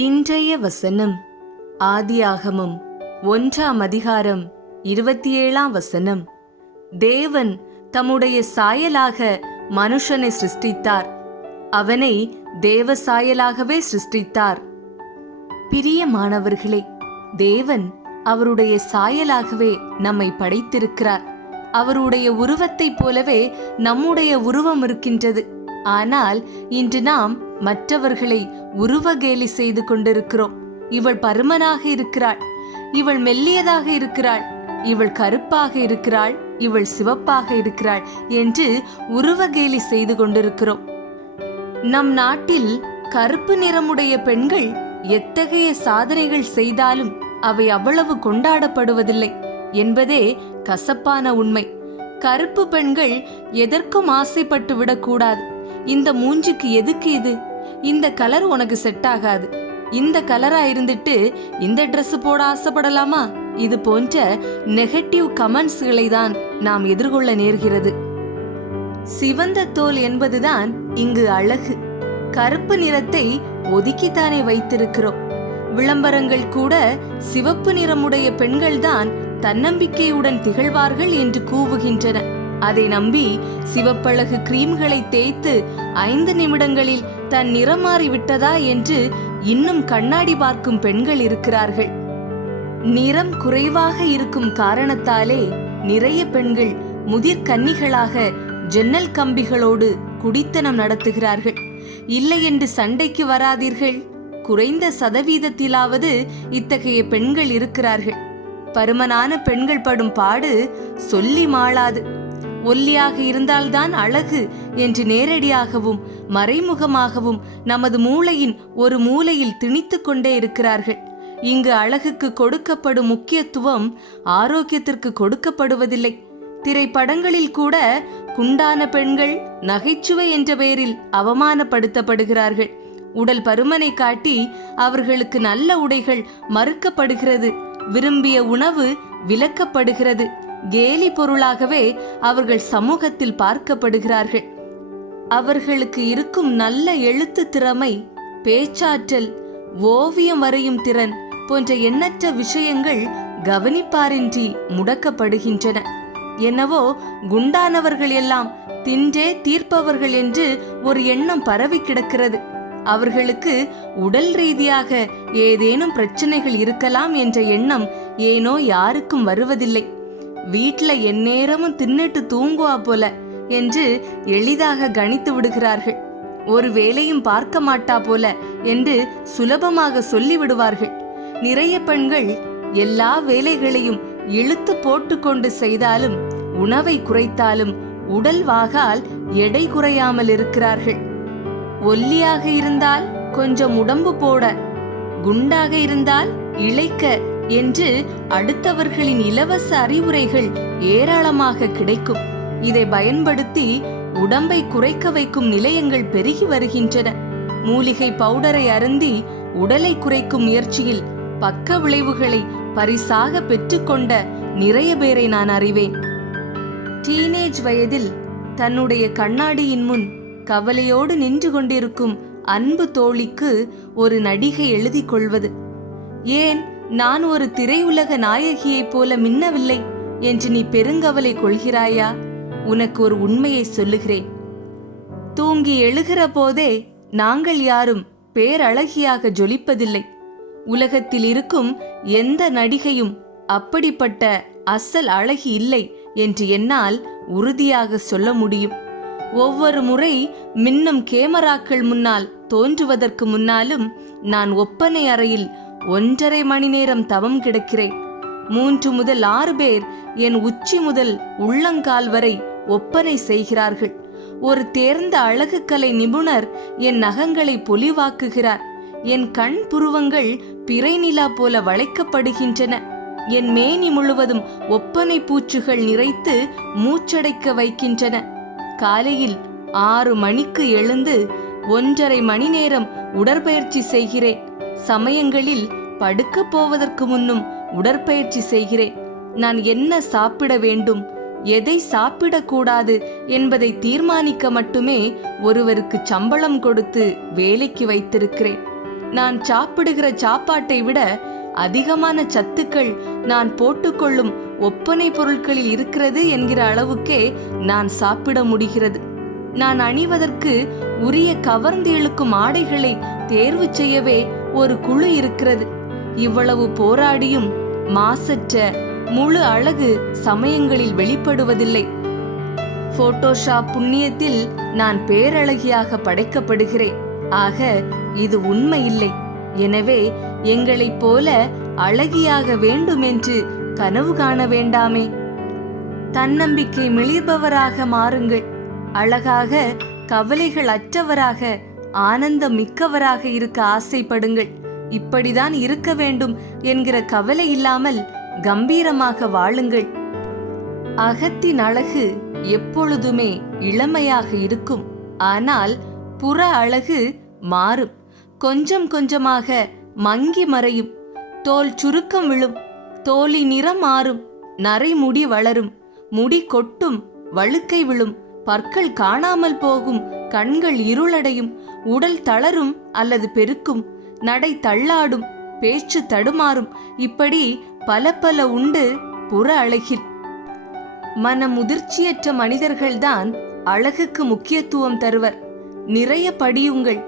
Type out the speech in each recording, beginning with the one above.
இன்றைய வசனம் ஆதியாகமம் 1ஆம் அதிகாரம் 27ஆம் வசனம். தேவன் தம்முடைய சாயலாக மனுஷனை சிருஷ்டித்தார், அவனை தேவ சாயலாகவே சிருஷ்டித்தார். பிரியமானவர்களே, தேவன் அவருடைய சாயலாகவே நம்மை படைத்திருக்கிறார். அவருடைய உருவத்தைப் போலவே நம்முடைய உருவம் இருக்கின்றது. ஆனால் இன்று நாம் மற்றவர்களை உருவகேலி செய்து கொண்டிருக்கிறோம். இவள் பருமனாக இருக்கிறாள், இவள் மெல்லியதாக இருக்கிறாள், இவள் கருப்பாக இருக்கிறாள், இவள் சிவப்பாக இருக்கிறாள் என்று உருவகேலி செய்து கொண்டிருக்கிறோம். நம் நாட்டில் கருப்பு நிறமுடைய பெண்கள் எத்தகைய சாதனைகள் செய்தாலும் அவை அவ்வளவு கொண்டாடப்படுவதில்லை என்பதே கசப்பான உண்மை. கருப்பு பெண்கள் எதற்கும் ஆசைப்பட்டு விடக்கூடாது. இந்த மூஞ்சிக்கு எதுக்கு இது, இந்த கலர் உனக்கு செட் ஆகாது, இந்த கலரா இருந்துட்டு இந்த ட்ரெஸ் போட ஆசைப்படலாமா, இது போன்ற நெகட்டிவ் கமெண்ட்ஸ்களை தான் நாம் எதிர்கொள்ள நேர்கிறது. சிவந்த தோல் என்பதுதான் இங்கு அழகு. கருப்பு நிறத்தை ஒதுக்கித்தானே வைத்திருக்கிறோம். விளம்பரங்கள் கூட சிவப்பு நிறமுடைய பெண்கள்தான் தன்னம்பிக்கையுடன் திகழ்வார்கள் என்று கூவுகின்றன. அதை நம்பி சிவப்பழகு கிரீம்களை தேய்த்து 5 நிமிடங்களில் தன் நிறம் மாறிவிட்டதா என்று இன்னும் கண்ணாடி பார்க்கும் பெண்கள் இருக்கிறார்கள். நிறம் குறைவாக இருக்கும் காரணத்தாலே நிறைய பெண்கள் முதிர்கன்னிகளாக ஜன்னல் கம்பிகளோடு குடித்தனம் நடத்துகிறார்கள். இல்லை என்று சண்டைக்கு வராதீர்கள். குறைந்த சதவீதத்திலாவது இத்தகைய பெண்கள் இருக்கிறார்கள். பருமனான பெண்கள் படும் பாடு சொல்லி மாளாது. ஒல்லியாக இருந்தால்தான் அழகு என்று நேரடியாகவும் மறைமுகமாகவும் நமது மூளையின் ஒரு மூலையில் திணித்து கொண்டே இருக்கிறார்கள். இங்கு அழகுக்கு கொடுக்கப்படும் முக்கியத்துவம் ஆரோக்கியத்திற்கு கொடுக்கப்படுவதில்லை. திரைப்படங்களில் கூட குண்டான பெண்கள் நகைச்சுவை என்ற பெயரில் அவமானப்படுத்தப்படுகிறார்கள். உடல் பருமனை காட்டி அவர்களுக்கு நல்ல உடைகள் மறுக்கப்படுகிறது, விரும்பிய உணவு விலக்கப்படுகிறது. கேலி பொருளாகவே அவர்கள் சமூகத்தில் பார்க்கப்படுகிறார்கள். அவர்களுக்கு இருக்கும் நல்ல எழுத்து திறமை, பேச்சாற்றல், ஓவியம் வரையும் திறன் போன்ற எண்ணற்ற விஷயங்கள் கவனிப்பாரின்றி முடக்கப்படுகின்றன. என்னவோ குண்டானவர்கள் எல்லாம் தின்றே தீர்ப்பவர்கள் என்று ஒரு எண்ணம் பரவி கிடக்கிறது. அவர்களுக்கு உடல் ரீதியாக ஏதேனும் பிரச்சனைகள் இருக்கலாம் என்ற எண்ணம் ஏனோ யாருக்கும் வருவதில்லை. வீட்டுல எந்நேரமும் தின்னுட்டு தூங்குவா போல என்று எளிதாக கணித்து விடுகிறார்கள். ஒரு வேலையும் பார்க்க மாட்டா போல என்று சுலபமாக சொல்லிவிடுவார்கள். நிறைய பெண்கள் எல்லா வேலைகளையும் இழுத்து போட்டுக்கொண்டு செய்தாலும், உணவை குறைத்தாலும் உடல் வாகால் எடை குறையாமல் இருக்கிறார்கள். ஒல்லியாக இருந்தால் கொஞ்சம் உடம்பு போட, குண்டாக இருந்தால் இளைக்க என்று அடுத்தவர்களின் இலவச அறிவுரைகள் ஏராளமாக கிடைக்கும். இதை பயன்படுத்தி உடம்பை குறைக்க வைக்கும் நிலையங்கள் பெருகி வருகின்றன. மூலிகை பவுடரை அருந்தி உடலை குறைக்கும் முயற்சியில் பக்க விளைவுகளை பரிசாக பெற்றுக்கொண்ட நிறைய பேரை நான் அறிவேன். டீனேஜ் வயதில் தன்னுடைய கண்ணாடியின் முன் கவலையோடு நின்று கொண்டிருக்கும் அன்பு தோழிக்கு ஒரு நடிகை எழுதி கொள்வது, ஏன் நான் ஒரு திரையுலக நாயகியைப் போல மின்னவில்லை என்று நீ பெருங்கவலை கொள்கிறாயா? உனக்கு ஒரு உண்மையை சொல்லுகிறேன். தூங்கி எழுகிற போதே நாங்கள் யாரும் பேரழகியாக ஜொலிப்பதில்லை. உலகத்தில் இருக்கும் எந்த நடிகையும் அப்படிப்பட்ட அசல் அழகி இல்லை என்று என்னால் உறுதியாக சொல்ல முடியும். ஒவ்வொரு முறை மின்னும் கேமராக்கள் முன்னால் தோன்றுவதற்கு முன்னாலும் நான் ஒப்பனை அறையில் 1.5 மணி நேரம் தவம் கிடக்கிறேன். 3 முதல் 6 பேர் என் உச்சி முதல் உள்ளங்கால் வரை ஒப்பனை செய்கிறார்கள். ஒரு தேர்ந்த அழகு கலை நிபுணர் என் நகங்களை பொலிவாக்குகிறார். என் கண் புருவங்கள் பிறை நிலா போல வளைக்கப்படுகின்றன. என் மேனி முழுவதும் ஒப்பனை பூச்சுகள் நிறைத்து மூச்சடைக்க வைக்கின்றன. காலையில் 6 மணிக்கு எழுந்து 1.5 மணி நேரம் உடற்பயிற்சி செய்கிறேன். சமயங்களில் படுக்க போவதற்கு முன்னும் உடற்பயிற்சி செய்கிறேன். நான் என்ன சாப்பிட வேண்டும், எதை சாப்பிடக்கூடாது என்பதை தீர்மானிக்க மட்டுமே ஒருவருக்கு சம்பளம் கொடுத்து வேலைக்கு வைத்திருக்கிறேன். நான் சாப்பிடுகிற சாப்பாட்டை விட அதிகமான சத்துக்கள் நான் போட்டுக்கொள்ளும் ஒப்பனை பொருட்களில் இருக்கிறது என்கிற அளவுக்கே நான் சாப்பிட முடிகிறது. நான் அணிவதற்கு உரிய கவர்ந்து இழுக்கும் ஆடைகளை தேர்வு செய்யவே ஒரு குழு இருக்கிறது. இவ்வளவு போராடியும் மாசற்ற முழு அழகு சமயங்களில் வெளிப்படுவதில்லை. போட்டோஷாப் புண்ணியத்தில் நான் பேரழகியாக படைக்கப்படுகிறேன். ஆக இது உண்மையில்லை. எனவே எங்களைப் போல அழகியாக வேண்டும் என்று கனவு காண வேண்டாமே. தன்னம்பிக்கை மிளிர்பவராக மாறுங்கள். அழகாக, கவலைகள் அற்றவராக, ஆனந்தம் மிக்கவராக இருக்க ஆசைப்படுங்கள். இப்படிதான் இருக்க வேண்டும் என்கிற கவலை இல்லாமல் கம்பீரமாக வாழுங்கள். அகத்தின் அழகு எப்பொழுதுமே இளமையாக இருக்கும். ஆனால் புற அழகு மாறும். கொஞ்சம் கொஞ்சமாக மங்கி மறையும். தோல் சுருக்கம் விழும். தோலி நிறம் மாறும். நரை முடி வளரும். முடி கொட்டும். வழுக்கை விழும். பற்கள் காணாமல் போகும். கண்கள் இருளடையும். உடல் தளரும் அல்லது பெருக்கும். நடை தள்ளாடும். பேச்சு தடுமாறும். இப்படி பல பல உண்டு புற அழகில். மன முதிர்ச்சியற்ற மனிதர்கள்தான் அழகுக்கு முக்கியத்துவம் தருவர். நிறைய படியுங்கள்.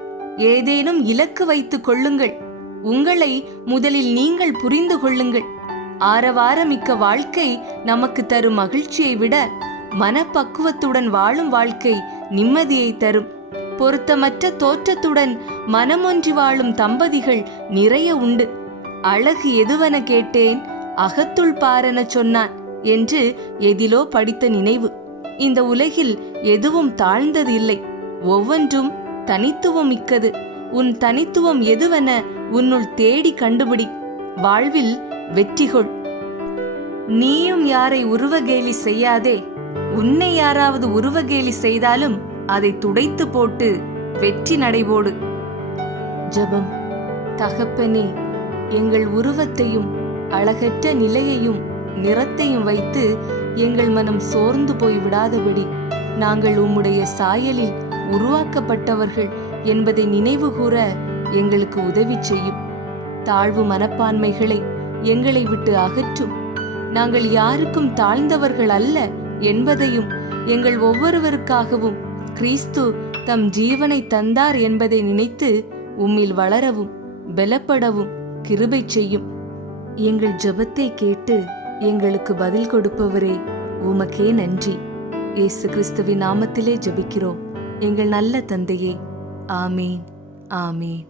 ஏதேனும் இலக்கு வைத்துக் கொள்ளுங்கள். உங்களை முதலில் நீங்கள் புரிந்து கொள்ளுங்கள். ஆரவாரமிக்க வாழ்க்கை நமக்கு தரும் மகிழ்ச்சியை விட மனப்பக்குவத்துடன் வாழும் வாழ்க்கை நிம்மதியை தரும். பொருத்தமற்ற தோற்றத்துடன் மனமொன்றி வாழும் தம்பதிகள் நிறைய உண்டு. அழகு எதுவென கேட்டேன், அகத்துள் பாரென சொன்னான் என்று எதிலோ படித்த நினைவு. இந்த உலகில் எதுவும் தாழ்ந்தது இல்லை. ஒவ்வொன்றும் தனித்துவம் மிக்கது. உன் தனித்துவம் எதுவென உன்னுள் தேடி கண்டுபிடி. வாழ்வில் வெற்றிகொள். நீயும் யாரை உருவகேலி செய்யாதே. உன்னை யாராவது உருவகேலி செய்தாலும் அதை துடைத்து போட்டு வெற்றி நடைபோடு. ஜெபம். தகப்பனே, எங்கள் உருவத்தையும் அழகற்ற நிலையையும் நிறத்தையும் வைத்து எங்கள் மனம் சோர்ந்து போய் விடாதபடி நாங்கள் உம்முடைய சாயலில் உருவாக்கப்பட்டவர்கள் என்பதை நினைவு கூற எங்களுக்கு உதவி செய்யும். தாழ்வு மனப்பான்மைகளை எங்களை விட்டு அகற்றும். நாங்கள் யாருக்கும் தாழ்ந்தவர்கள் அல்ல என்பதையும், எங்கள் ஒவ்வொருவருக்காகவும் கிறிஸ்து தம் ஜீவனை தந்தார் என்பதை நினைத்து உம்மில் வளரவும் பலப்படவும் கிருபை செய்யும். எங்கள் ஜெபத்தை கேட்டு எங்களுக்கு பதில் கொடுப்பவரே, உமக்கே நன்றி. இயேசு கிறிஸ்துவின் நாமத்திலே ஜெபிக்கிறோம் எங்கள் நல்ல தந்தையே. ஆமீன், ஆமீன்.